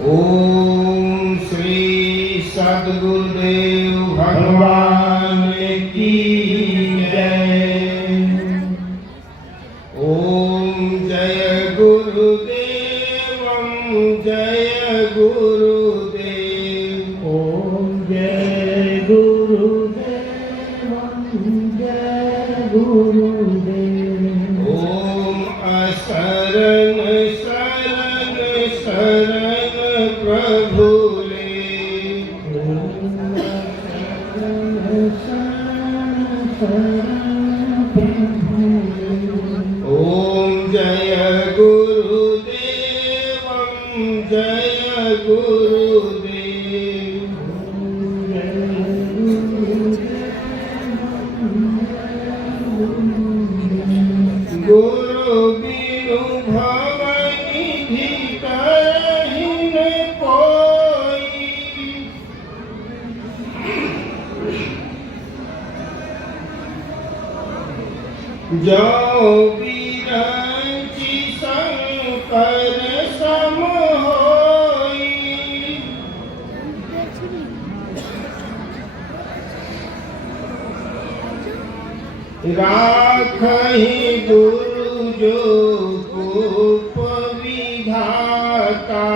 ओम श्री सद्गुरुदेव भगवान की जय। ओम जय गुरुदेव, जय गुरुदेव। ओम जय गुरुदेव, जय गुरुदेव। ओम असरण शरण शरण प्रभु ले। ओम जय गुरुदेव, जय गुरुदेव। गुरु बिनु भवनिधि करहि न कोई। जो बिरंचि शंकर सम होई। राखहि गुरु जो कोप विधाता।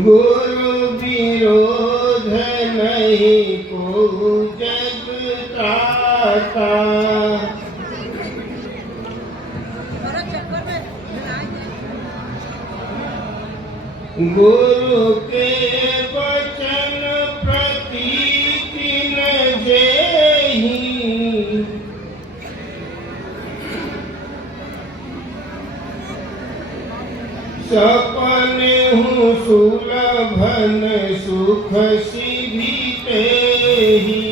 गुरु विरोध नहीं को जग त्राता। गुरु के वचन प्रतीति न जेहि। सपने हूँ सुलभन सुख सिद्धि तेहि।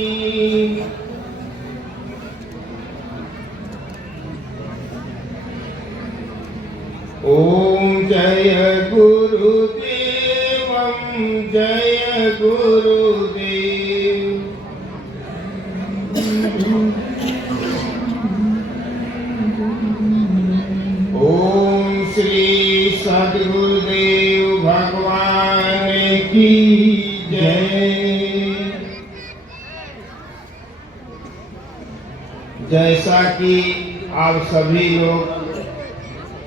ओम जय गुरुदेव, जय गुरुदेव। ओम श्री सद्गुरुदेव भगवान की जय। जैसा कि आप सभी लोग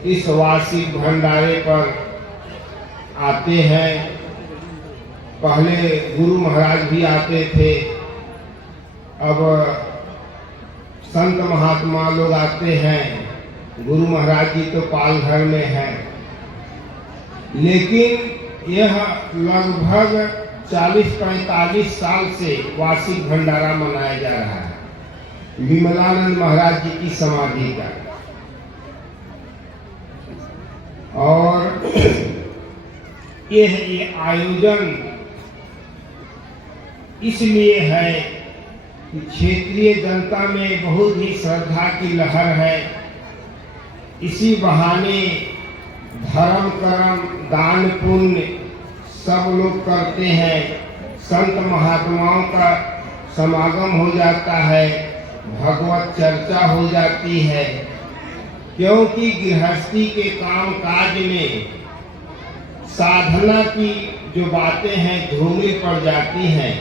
इस वार्षिक भंडारे पर आते हैं, पहले गुरु महाराज भी आते थे, अब संत महात्मा लोग आते हैं। गुरु महाराज जी तो पालघर में हैं, लेकिन यह लगभग 40-45 साल से वार्षिक भंडारा मनाया जा रहा है विमलानंद महाराज जी की समाधि का। और ये आयोजन इसलिए है कि क्षेत्रीय जनता में बहुत ही श्रद्धा की लहर है। इसी बहाने धर्म कर्म दान पुण्य सब लोग करते हैं। संत महात्माओं का समागम हो जाता है, भगवत चर्चा हो जाती है। क्योंकि गृहस्थी के काम काज में साधना की जो बातें हैं धूमिल पड़ जाती हैं,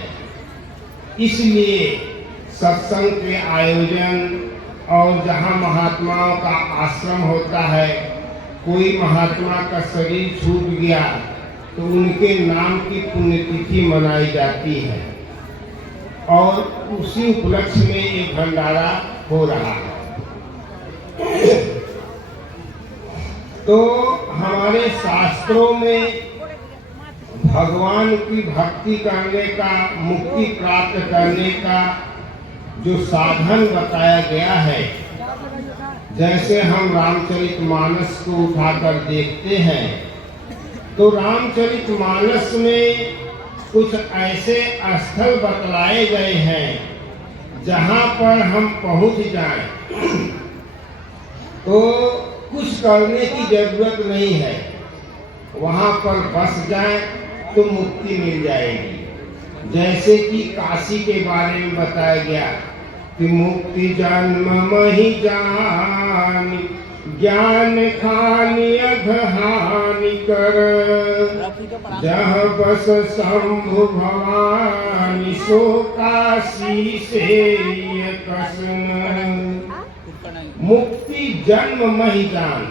इसलिए सत्संग के आयोजन और जहाँ महात्माओं का आश्रम होता है, कोई महात्मा का शरीर छूट गया तो उनके नाम की पुण्यतिथि मनाई जाती है और उसी उपलक्ष्य में एक भंडारा हो रहा है। तो हमारे शास्त्रों में भगवान की भक्ति करने का, मुक्ति प्राप्त करने का जो साधन बताया गया है, जैसे हम रामचरितमानस को उठाकर देखते हैं तो रामचरितमानस में कुछ ऐसे स्थल बतलाए गए हैं जहां पर हम पहुंच जाएं तो कुछ करने की जरूरत नहीं है, वहां पर बस जाएं तो मुक्ति मिल जाएगी। जैसे कि काशी के बारे में बताया गया कि मुक्ति जन्म महि जानि, ज्ञान खानि अघहानि कर। जह बस शंभु भवानी, सो काशी से कसन। मुक्ति जन्म महि जान,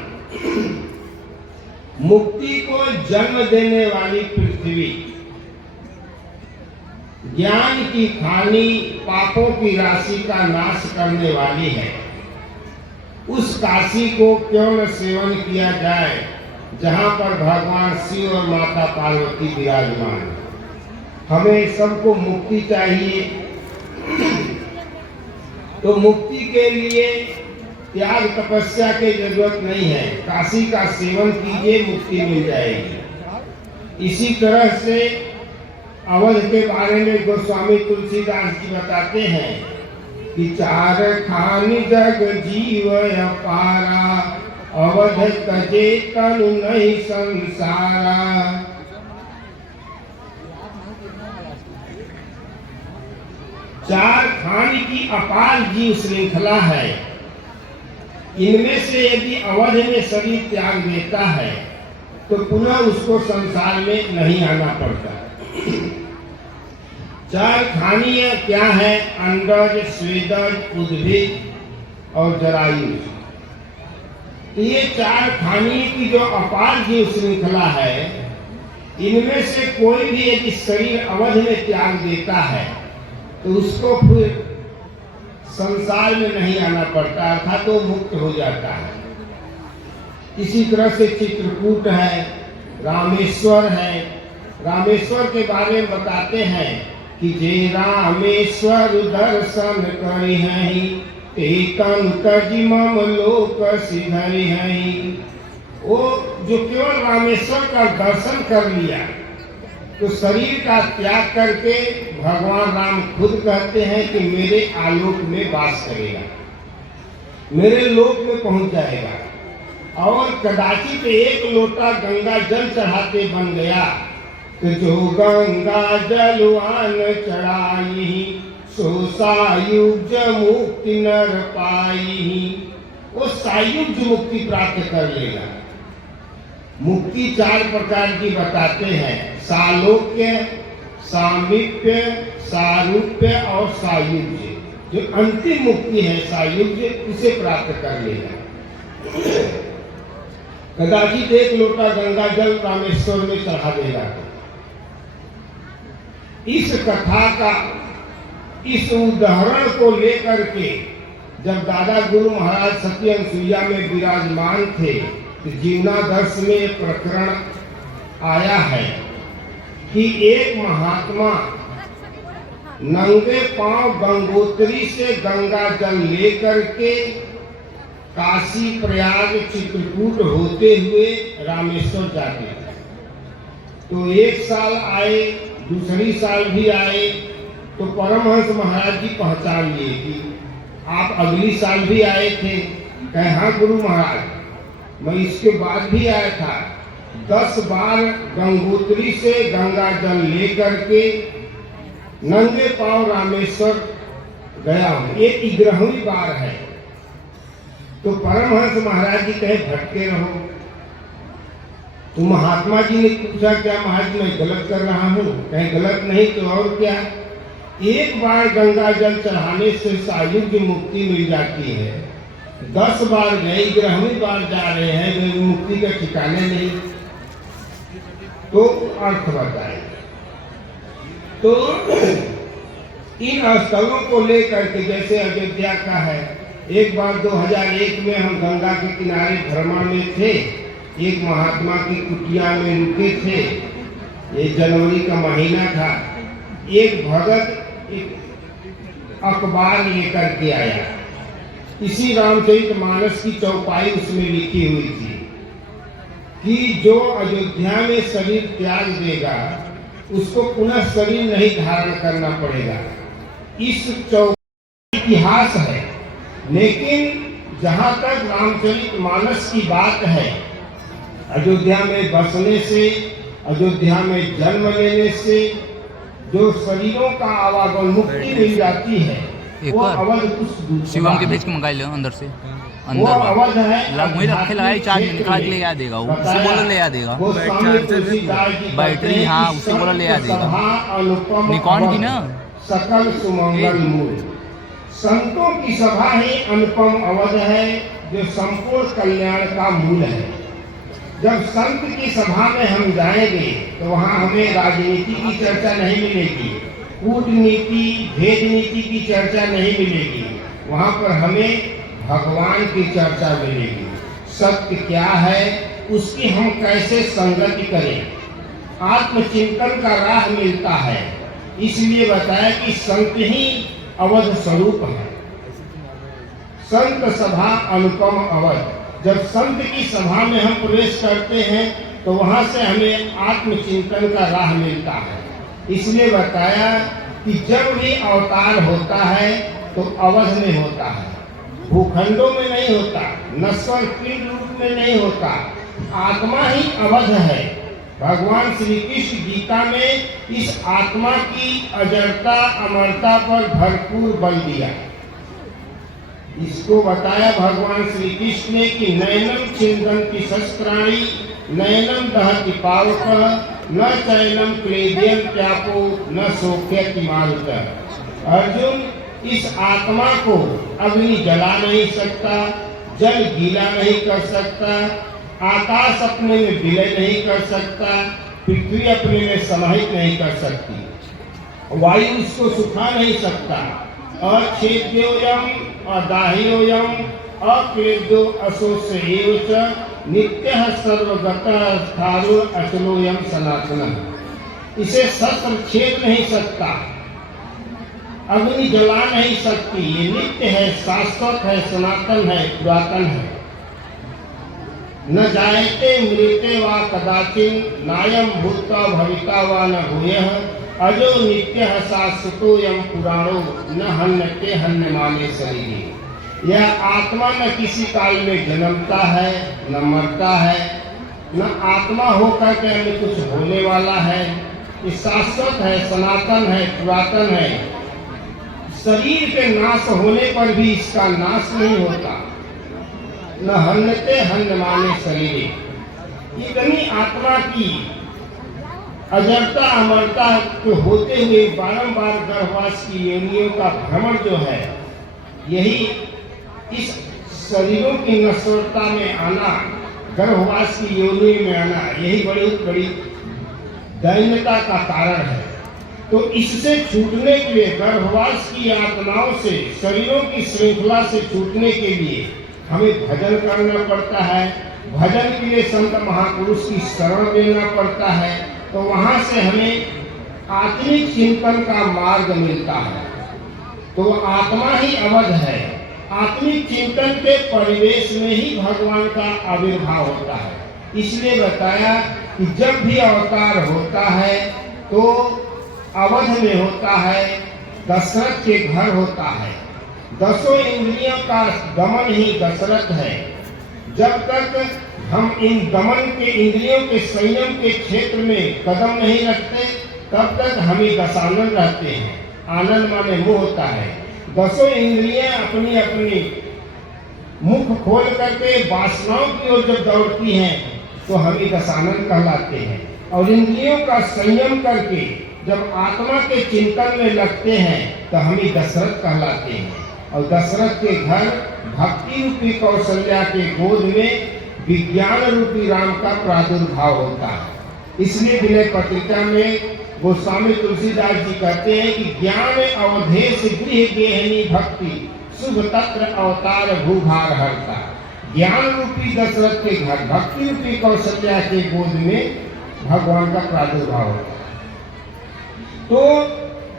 मुक्ति को जन्म देने वाली पृथ्वी, ज्ञान की खानी, पापों की राशि का नाश करने वाली है। उस काशी को क्यों न सेवन किया जाए जहां पर भगवान शिव और माता पार्वती विराजमान। हमें सबको मुक्ति चाहिए, तो मुक्ति के लिए त्याग तपस्या की जरूरत नहीं है। काशी का सेवन कीजिए, मुक्ति मिल जाएगी। इसी तरह से अवध के बारे में गोस्वामी तुलसीदास जी बताते हैं कि चार खानि जग जीव अपारा, अवध तजे तनु नहीं संसारा। चार खानि की अपार जीव श्रृंखला है। इनमें से यदि अवध में शरीर त्याग देता है तो पुनः उसको संसार में नहीं आना पड़ता। चार खानियां क्या है? अंडज, स्वेदज, उद्भिद और जरायुज। ये चार खानी की जो अपार जीव श्रृंखला है, इनमें से कोई भी यदि शरीर अवध में त्याग देता है तो उसको फिर संसार में नहीं आना पड़ता, अर्थात तो मुक्त हो जाता है। इसी तरह से चित्रकूट है, रामेश्वर है। रामेश्वर के बारे में बताते हैं कि जे रामेश्वर दर्शन करी हैं, ते तन तजी मम लोक सिधरी हैं। वो जो केवल रामेश्वर का दर्शन कर लिया तो शरीर का त्याग करके भगवान राम खुद कहते हैं कि मेरे आलोक में वास करेगा, मेरे लोक में पहुंच जाएगा। और कदाचित एक लोटा गंगा जल चढ़ाते बन गया तो जो गंगा जलवान चढ़ाई, सो सायुज मुक्ति नर पाई। वो सायुज मुक्ति प्राप्त कर लेगा। मुक्ति चार प्रकार की बताते हैं: सालोक्य, सामीप्य, सारूप्य और सायुज्य। जो अंतिम मुक्ति है सायुज्य, उसे प्राप्त कर लेगा। कदाचित एक लोटा गंगा जल रामेश्वर में चढ़ा देगा। इस कथा का, इस उदाहरण को लेकर के जब दादा गुरु महाराज सती अनसुईया में विराजमान थे तो जीवनादर्श में एक प्रकरण आया है कि एक महात्मा नंगे पांव गंगोत्री से गंगा जल लेकर के काशी, प्रयाग, चित्रकूट होते हुए रामेश्वर जाते थे। तो एक साल आए, दूसरी साल भी आए, तो परमहंस महाराज जी पहचान लिए कि आप अगली साल भी आए थे। कहे हाँ गुरु महाराज, मैं इसके बाद भी आया था। 10 बार गंगोत्री से गंगा जल लेकर के नंगे पांव रामेश्वर गया हूं, ये 11वीं बार है। तो परमहंस महाराज जी कहे भटके रहो। तो महात्मा जी ने पूछा क्या महाराज मैं गलत कर रहा हूँ? कहे गलत नहीं तो और क्या, एक बार गंगा जल चढ़ाने से सायुज्य मुक्ति मिल जाती है। 10 बार गए, 11वीं बार जा रहे हैं, मुक्ति का ठिकाने नहीं। तो अर्थ बताए। तो इन स्थलों को लेकर के जैसे अयोध्या का है, एक बार 2001 में हम गंगा के किनारे भ्रमण में थे। एक महात्मा की कुटिया में रुके थे, ये जनवरी का महीना था। एक भगत एक अखबार लेकर के आया। इसी रामचरितमानस की चौपाई उसमें लिखी हुई थी कि जो अयोध्या में शरीर त्याग देगा उसको पुनः शरीर नहीं धारण करना पड़ेगा। इस चौपाई इतिहास है, लेकिन जहाँ तक रामचरितमानस की बात है, अयोध्या में बसने से, अयोध्या में जन्म लेने से जो शरीरों का आवागमन मुक्ति मिल जाती है, एक वो और अवध कुछ दूसरा शिवम के है। भेज के मंगा लो अंदर से, वो अंदर अवध है वहीं रखे लगाई, चार्ज में निकाल के ले आ देगा, वो उससे बोलो ले आ देगा। बैटरी, हाँ, उससे बोलो ले आ देगा। निकॉन की ना? सकल सुमंगल मूल। संतों की सभा ही अनुपम अवध है, जो संपूर्ण कल्याण का मूल है। जब संत की सभा में हम जाएंगे तो वहाँ हमें राजनीति की चर्चा नहीं मिलेगी, कूटनीति भेद नीति की चर्चा नहीं मिलेगी, वहाँ पर हमें भगवान की चर्चा मिलेगी। सत्य क्या है, उसकी हम कैसे संगति करें, आत्मचिंतन का राह मिलता है। इसलिए बताया कि संत ही अवध स्वरूप है। संत सभा अनुपम अवध। जब संत की सभा में हम प्रवेश करते हैं तो वहां से हमें आत्मचिंतन का राह मिलता है। इसलिए बताया कि जब भी अवतार होता है तो अवध में होता है, भूखंडों में नहीं होता, नश्वर पिंड रूप में नहीं होता। आत्मा ही अवध है। भगवान श्री कृष्ण गीता में इस आत्मा की अजरता अमरता पर भरपूर बल दिया। इसको बताया भगवान श्री कृष्ण ने कि नैनम छिंदन्ति शस्त्राणि नैनम दहति पावकः न चैनम क्लेदियं त्यापो न शोक्यति मारुतः। अर्जुन, इस आत्मा को अग्नि जला नहीं सकता, जल गीला नहीं कर सकता, आकाश अपने में विलय नहीं कर सकता, पृथ्वी अपने में समाहित नहीं कर सकती, वायु इसको सुखा नहीं सकता। अछेद्योयम अदाह्योयम अक्लेद्यो अशोष्य च नित्यः सर्वगतः स्थाणुः अचलोयम सनातनः। इसे शस्त्र छेद नहीं सकता, अग्नि जला नहीं सकती, ये नित्य है, शाश्वत है, सनातन है, पुरातन है। न जायते मृते वा कदाचिन नायम भूत्वा भविता वा न भूयः अजो नित्यः शाश्वतोयम पुराणो न हन्यते हन्यमाने शरीरे। यह आत्मा न किसी काल में जन्मता है, न मरता है, न आत्मा होकर के हमें कुछ होने वाला है। ये शाश्वत है, सनातन है, पुरातन है। शरीर के नाश होने पर भी इसका नाश नहीं होता। न हन्यते हन्यमाने शरीरे। इतनी आत्मा की अजरता अमरता के होते हुए बारंबार गर्भवास की योनियों का भ्रमण जो है, यही इस शरीरों की नश्वरता में आना, गर्भवास की योनि में आना, यही बड़ी बड़ी दैन्यता का कारण है। तो इससे छूटने के लिए, गर्भवास की आत्माओं से, शरीरों की श्रृंखला से छूटने के लिए हमें भजन करना पड़ता है। भजन के लिए संत महापुरुष की शरण लेना पड़ता है। तो वहां से हमें आत्मिक चिंतन का मार्ग मिलता है। तो आत्मा ही अवध है। आत्मिक चिंतन के परिवेश में ही भगवान का आविर्भाव होता है। इसलिए बताया कि जब भी अवतार होता है तो अवध में होता है, दशरथ के घर होता है। 10 इंद्रियों का दमन ही दशरथ है। जब तक हम इन दमन के इंद्रियों के संयम के क्षेत्र में कदम नहीं रखते, तब तक हमें दशानन रहते हैं। आनंद माने मुंह होता है। 10 इंद्रियां अपनी अपनी मुख खोल करके वासनाओं की ओर जब दौड़ती हैं तो हमें दशानन कहलाते हैं। और इंद्रियों का संयम करके जब आत्मा के चिंतन में लगते हैं तो हमें दशरथ कहलाते हैं। और दशरथ के घर भक्ति रूपी कौशल्या के गोद में विज्ञान रूपी राम का प्रादुर्भाव होता है। इसलिए विनय पत्रिका में गोस्वामी तुलसीदास जी कहते हैं कि ज्ञान अवधेश गृह गेहनी भक्ति शुभ तत्र अवतार भूभार हरता। ज्ञान रूपी दशरथ के घर भक्ति रूपी कौशल्या के गोद में भगवान का प्रादुर्भाव होता है। तो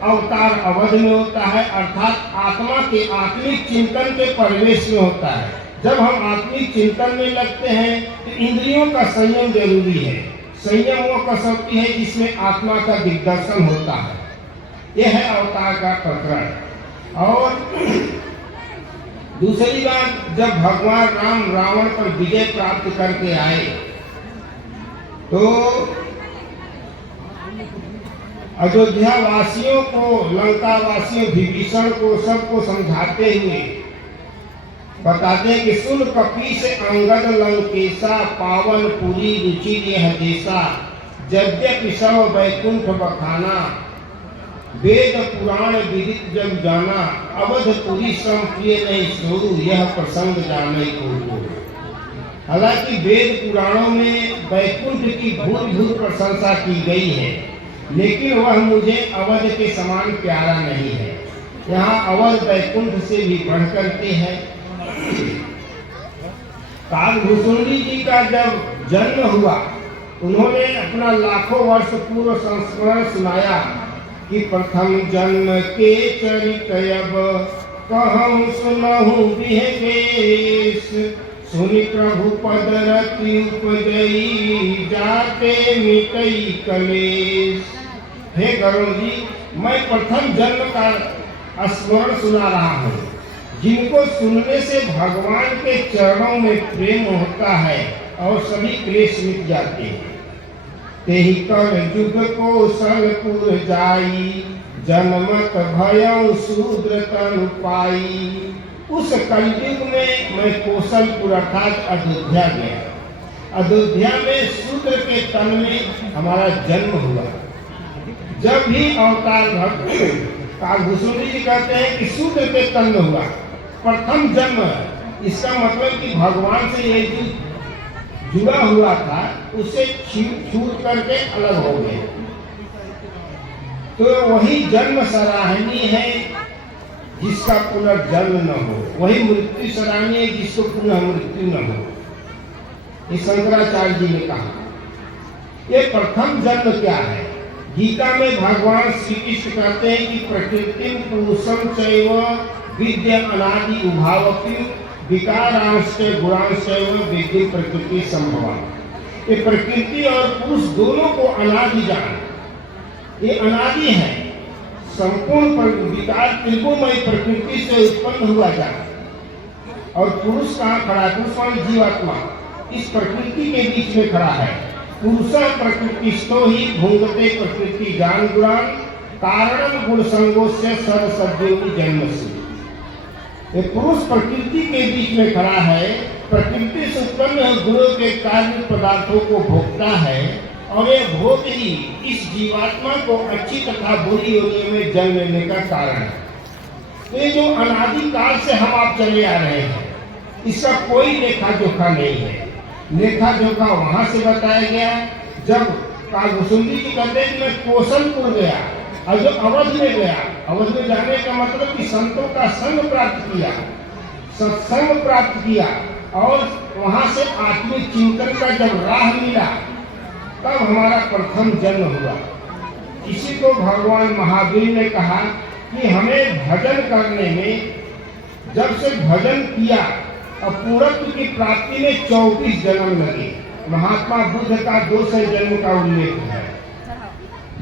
अवतार अवध में होता है, अर्थात आत्मा के आत्मिक चिंतन के परिवेश में होता है। जब हम आत्मिक चिंतन में लगते हैं तो इंद्रियों का संयम जरूरी है। संयम वो कसौटी है जिसमें आत्मा का दिग्दर्शन होता है। यह है अवतार का प्रकरण। और दूसरी बात, जब भगवान राम रावण पर विजय प्राप्त करके आए तो अयोध्या वासियों को, लंका वासियों, विभीषण को, सबको समझाते हुए बताते हैं कि सुन कपीस अंगद लंकेशा, पावन पुरी रुचिर यह देशा, यद्यपि सब वैकुंठ बखाना, वेद पुराण विदित जग जाना, अवधपुरी सम प्रिय नहीं सोरू, यह प्रसंग जाने को। हालांकि वेद पुराणों में वैकुंठ की भूल भूल प्रशंसा की गई है, लेकिन वह मुझे अवध के समान प्यारा नहीं है। यहाँ अवध वैकुंठ से भी बढ़ करके है। काकभूषुंडी जी का जब जन्म हुआ, उन्होंने अपना लाखों वर्ष पूर्व संस्मरण सुनाया कि प्रथम जन्म के चरित अब कहूँ सुनहु विहेश, सुनि प्रभु पद रति उपजई, जाते मिटई कलेश। हे गरुड़ जी, मैं प्रथम जन्म का स्मरण सुना रहा हूँ, जिनको सुनने से भगवान के चरणों में प्रेम होता है और सभी क्लेश मिट जाते हैं। तेहि कर युग कौशलपुर जाई, जनमत भयउ शूद्र तनु पाई। उस कलयुग में मैं कौशलपुर अर्थात अयोध्या गया। अयोध्या में शूद्र के तन में हमारा जन्म हुआ। जब भी अवतार भक्त काकभूषुंडी जी कहते हैं कि शूद्र के तन में हुआ, प्रथम जन्म, इसका मतलब कि भगवान से ये जो जुड़ा हुआ था उससे छूट करके अलग हो गए। तो वही जन्म सराहनीय है जिसका पुनर्जन्म न हो, वही मृत्यु सराहनीय है जिसको पुनः मृत्यु न हो। ये शंकराचार्य जी ने कहा। ये प्रथम जन्म क्या है? गीता में भगवान श्री कृष्ण कहते हैं कि प्रकृति पुरुषम चैव विद्या अनादि उभावती, विकारांश गुणांश विद्या प्रकृति संभवा। ये प्रकृति और पुरुष दोनों को अनादि जान, ये अनादि है। संपूर्ण विकार त्रिगुणमय प्रकृति से उत्पन्न हुआ जाए, और पुरुष कहाँ खड़ा है? पुरुष जीवात्मा इस प्रकृति के बीच में खड़ा है। पुरुष प्रकृतिस्थो ही भुंगते प्रकृति ज्ञान गुणान, कारण गुण संगोष्य सर्वसद्योगी जन्म से। ये पुरुष प्रकृति के बीच में खड़ा है, प्रकृति से उत्पन्न गुणों के कार्य पदार्थों को भोगता है, और ये भोग ही इस जीवात्मा को अच्छी तथा बुरी योनियों में जन्म लेने का कारण है। ये जो अनादि काल से हम आप चले आ रहे हैं, इसका कोई लेखा जोखा नहीं है। लेखा जोखा वहां से बताया गया जब काकभूषुंडी जी कहते हैं कि मैं कौशलपुर गया, और जो अवध में गया, अवध में जाने का मतलब कि संतों का संग प्राप्त किया, सत्संग प्राप्त किया, और वहां से आत्मिक चिंतन का जब राह मिला, तब हमारा प्रथम जन्म हुआ। इसी को भगवान महावीर ने कहा कि हमें भजन करने में, जब से भजन किया और पूर्णत्व की प्राप्ति में 24 जन्म लगे। महात्मा बुद्ध का 200 जन्म का उल्लेख है।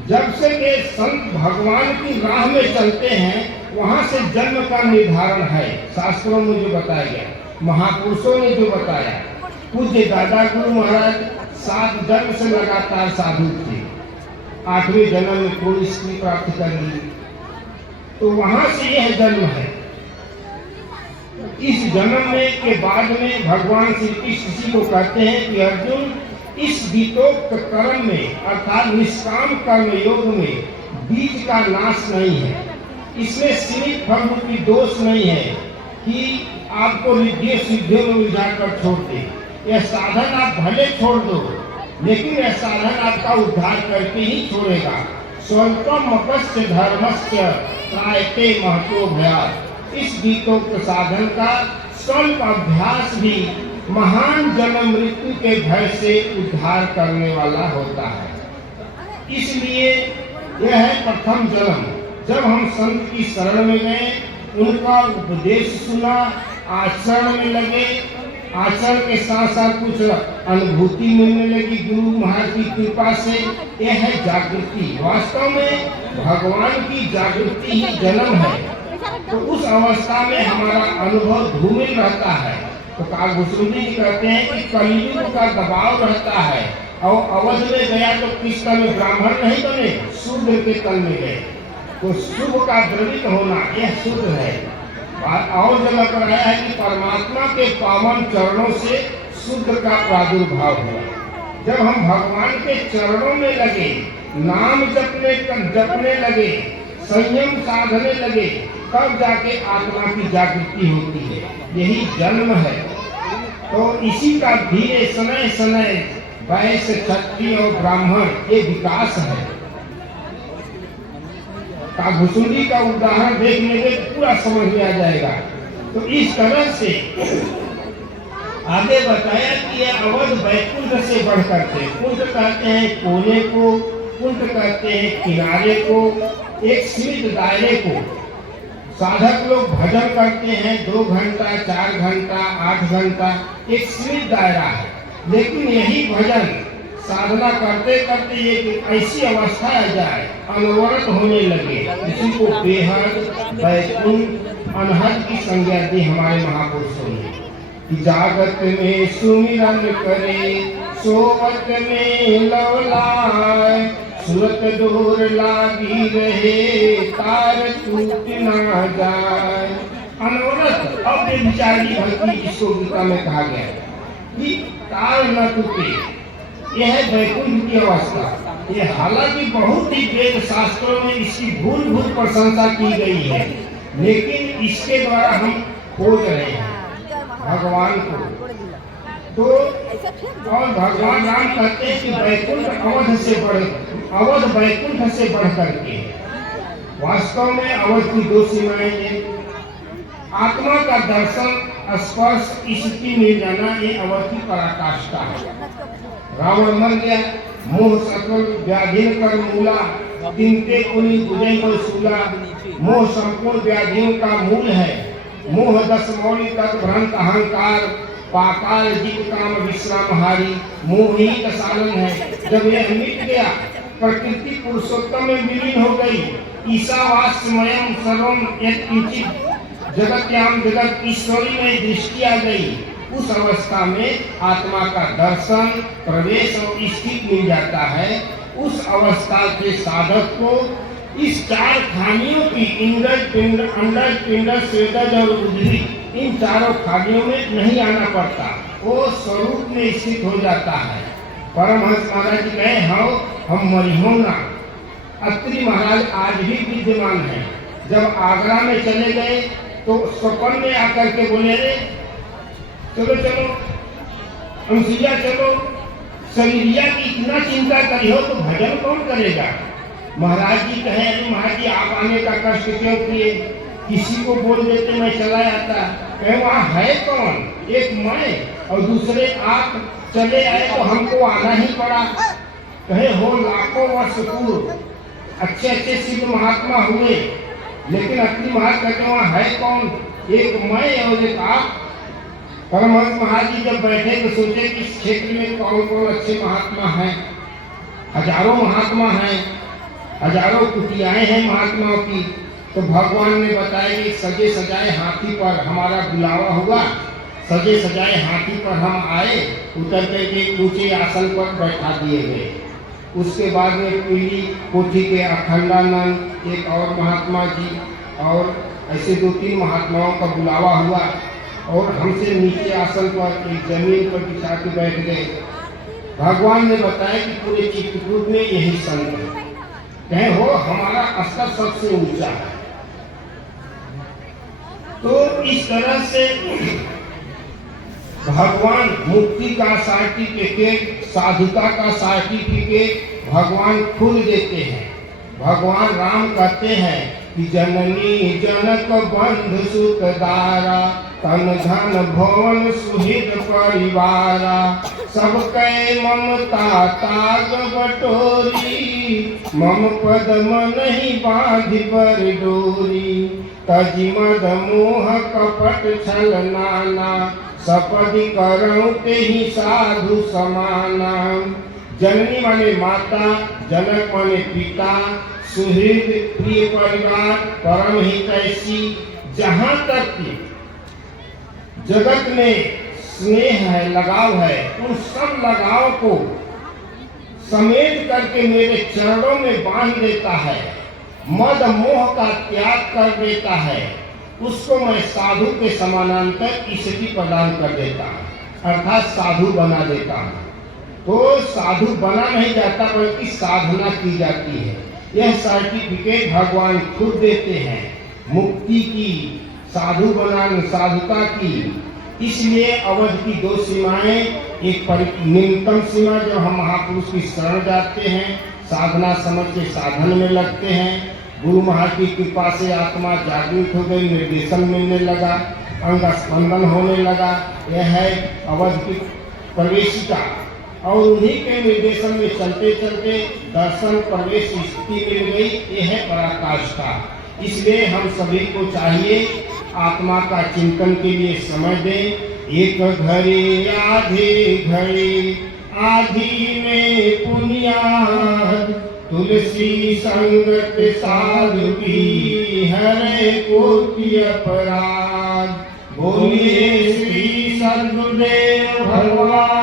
जब से ये संत भगवान की राह में चलते हैं, वहां से जन्म का निर्धारण है। शास्त्रों में जो बताया गया, महापुरुषों ने जो बताया, पूज्य दादा गुरु महाराज 7 जन्म से लगातार साधु थे, 8वें जन्म में पूर्ण स्त्री प्राप्त कर ली, तो वहां से यह जन्म है। इस जन्म में के बाद में भगवान श्री कृष्ण जी को कहते हैं कि अर्जुन, इस गीतोक्त कर्म में अर्थात निष्काम कर्म योग में बीज का नाश नहीं है। इसमें सीमित फल की दोष नहीं है कि आपको रिद्धि सिद्धियों में उलझाकर छोड़ दे। यह साधन आप भले छोड़ दो, लेकिन यह साधन आपका उद्धार करके ही छोड़ेगा। स्वल्पम अपस्य धर्मस्य त्रायते महतो भयात्। इस गीतोक्त साधन का स्वल्प अभ्यास भी महान जन्म मृत्यु के भय से उद्धार करने वाला होता है। इसलिए यह है प्रथम जन्म। जब हम संत की शरण में गए, उनका उपदेश सुना, आचरण में लगे, आचरण के साथ साथ कुछ अनुभूति मिलने लगी गुरु महाराज की कृपा से, यह है जागृति। वास्तव में भगवान की जागृति ही जन्म है। तो उस अवस्था में हमारा अनुभव धूमिल रहता है। तो काकभूषुंडी जी कहते हैं कि कलयुग का दबाव रहता है, और अवध में गया तो किस तन में? ब्राह्मण नहीं बने, शूद्र के तन में गए। तो शुभ का द्रवित होना यह शुद्ध है। और जगह पर आया है कि परमात्मा के पावन चरणों से शुद्ध का प्रादुर्भाव हुआ। जब हम भगवान के चरणों में लगे, नाम जपने लगे, संयम साधने लगे, तब जाके आत्मा की जागृति होती है। यही जन्म है। तो इसी का धीरे समय समय वैश्य, क्षत्रिय और ब्राह्मण ये विकास है। काभुसुंडी का उदाहरण देखने में पूरा समझ में आ जाएगा। तो इस तरह से आगे बताया कि यह अवध वैकुंठ से बढ़ करके, कुंठ कहते हैं कोने को, कुंठ कहते हैं किनारे को, एक सीमित दायरे को। साधक लोग भजन करते हैं 2 घंटा, 4 घंटा, 8 घंटा, एक सीमित दायरा है। लेकिन यही भजन साधना करते करते एक ऐसी अवस्था आ जाए, अनवरत होने लगे, इसी को बेहद वैकुंठ अनहद की संज्ञा दी हमारे महापुरुषों ने। जागत में सुमिरन करे, सोवत में लवलाय, सूरत डोर लागी रहे, तार टूट ना जाए। अनवरत अब विचारी भक्ति जिसको गीता में कहा गया कि तार न टूटे, यह है वैकुंठ की अवस्था। ये हालांकि बहुत ही वेद शास्त्रों में इसकी भूल भूल प्रशंसा की गई है, लेकिन इसके द्वारा हम खोज रहे हैं भगवान को। तो और भगवान राम कहते हैं कि वैकुंठ अवध वैकुंठ से बढ़ करके। वास्तव में अवध की 2 सीमाएं हैं। आत्मा का दर्शन, स्पर्श, स्थिति मिल जाना, ये अवध की पराकाष्ठा है। रावण मर गया, मोह सकल व्याधिन कर मूला, तिनके कुनी बुझे को सूला। मोह संपूर्ण व्याधियों का मूल है। मोह 10 मौली तक भ्रांत अहंकार, पाकाल जीव काम विश्रामहारी। मोह ही का सालन है। जब यह मिट गया, प्रकृति पुरुषोत्तम में विलीन हो गई। ईशावास स्वयं सर्वम यत्किंचित जगत्याम जगत ईश्वरी में दृष्टि आ गई। उस अवस्था में आत्मा का दर्शन, प्रवेश और स्थिति मिल जाता है। उस अवस्था के साधक को इस 4 खानियों की इंद्र पिंड, अंडर पिंड, स्वेदज और उदरी, इन 4 खानियों में नहीं आना पड़ता, वो स्वरूप में स्थित हो जाता है। परमहंस महाराज जी कहे हम मरिहो ना। अत्रि महाराज आज भी विद्यमान है। जब आगरा में चले गए तो स्वप्न में आकर के बोले, रे चलो चलो अंशिया चलो, शरीरिया की इतना चिंता करी हो तो भजन कौन करेगा? महाराज जी कहे, अरे महाराज जी आप आने का कष्ट क्यों किए? किसी को बोल देते मैं चला आता। कहे वहाँ है कौन? एक मैं और दूसरे आप चले आए तो हमको आना ही पड़ा। कहे हो लाखों वर्ष पूर्व अच्छे अच्छे सिद्ध महात्मा हुए, लेकिन अत्रि महाराज कहते वहाँ है कौन? एक मैं और एक आप। परमहंस महाराज जी जब बैठे तो सोचे कि इस क्षेत्र में कौन कौन अच्छे महात्मा हैं। हजारों महात्मा हैं, हजारों कुटियाएं हैं महात्माओं की। तो भगवान ने बताया कि सजे सजाए हाथी पर हमारा बुलावा हुआ। सजे सजाए हाथी पर हम आए, उतर करके ऊंचे आसन पर बैठा दिए गए। उसके बाद में पीली कोठी के अखंडानंद, एक और महात्मा जी और ऐसे 2-3 महात्माओं का बुलावा हुआ और हमसे नीचे आसन पर एक जमीन पर बिछा के बैठ गए। भगवान ने बताया कि पूरे चित्रकूट में यही संत है। कहे हो हमारा स्तर सबसे ऊंचा है। तो इस तरह से भगवान मुक्ति का सर्टिफिकेट, साधुता का सर्टिफिकेट भगवान खुद देते हैं। भगवान राम कहते हैं कि जननी जनक बंधु सुख दारा, तन धन भवन सुहृद परिवारा। सबके ममता ताग बटोरी, मम पद नहीं बांध पर डोरी। तजी मद मोह कपट छल नाना, सपदि करऊं ते ही साधु समाना। जननी माने माता, जनक माने पिता, सुहृद प्रिय परिवार, परम हितैषी। जहाँ तक जगत में स्नेह है, लगाव है, उन सब लगाव को समेट करके मेरे चरणों में बांध देता है, मद मोह का त्याग कर देता है, उसको मैं साधु के समानांतर ईश्वरी प्रदान कर देता हूँ, अर्थात साधु बना देता हूँ। तो साधु बना नहीं जाता बल्कि साधना की जाती है। यह सर्टिफिकेट भगवान खुद देते हैं मुक्ति की, साधु बनाने, साधुता की। इसलिए अवध की दो सीमाएं, एक न्यूनतम सीमा जो हम महापुरुष की शरण जाते हैं, साधना समझ के साधन में लगते हैं, गुरु महाराज की कृपा से आत्मा जागृत हो गई, निर्देशन मिलने लगा, अंग स्पंदन होने लगा। यह है अवध की प्रवेशिका। और उन्हीं के निर्देशन में चलते चलते दर्शन प्रवेश स्थिति मिल गई। यह है पराकाष्ठा। इसलिए हम सभी को चाहिए आत्मा का चिंतन के लिए समय दें। एक घड़ी आधी घड़ी, आधी में पुनियाद, तुलसी संगत साधु की हरे कोटि अपराध। बोलिए श्री सद्गुरुदेव भगवान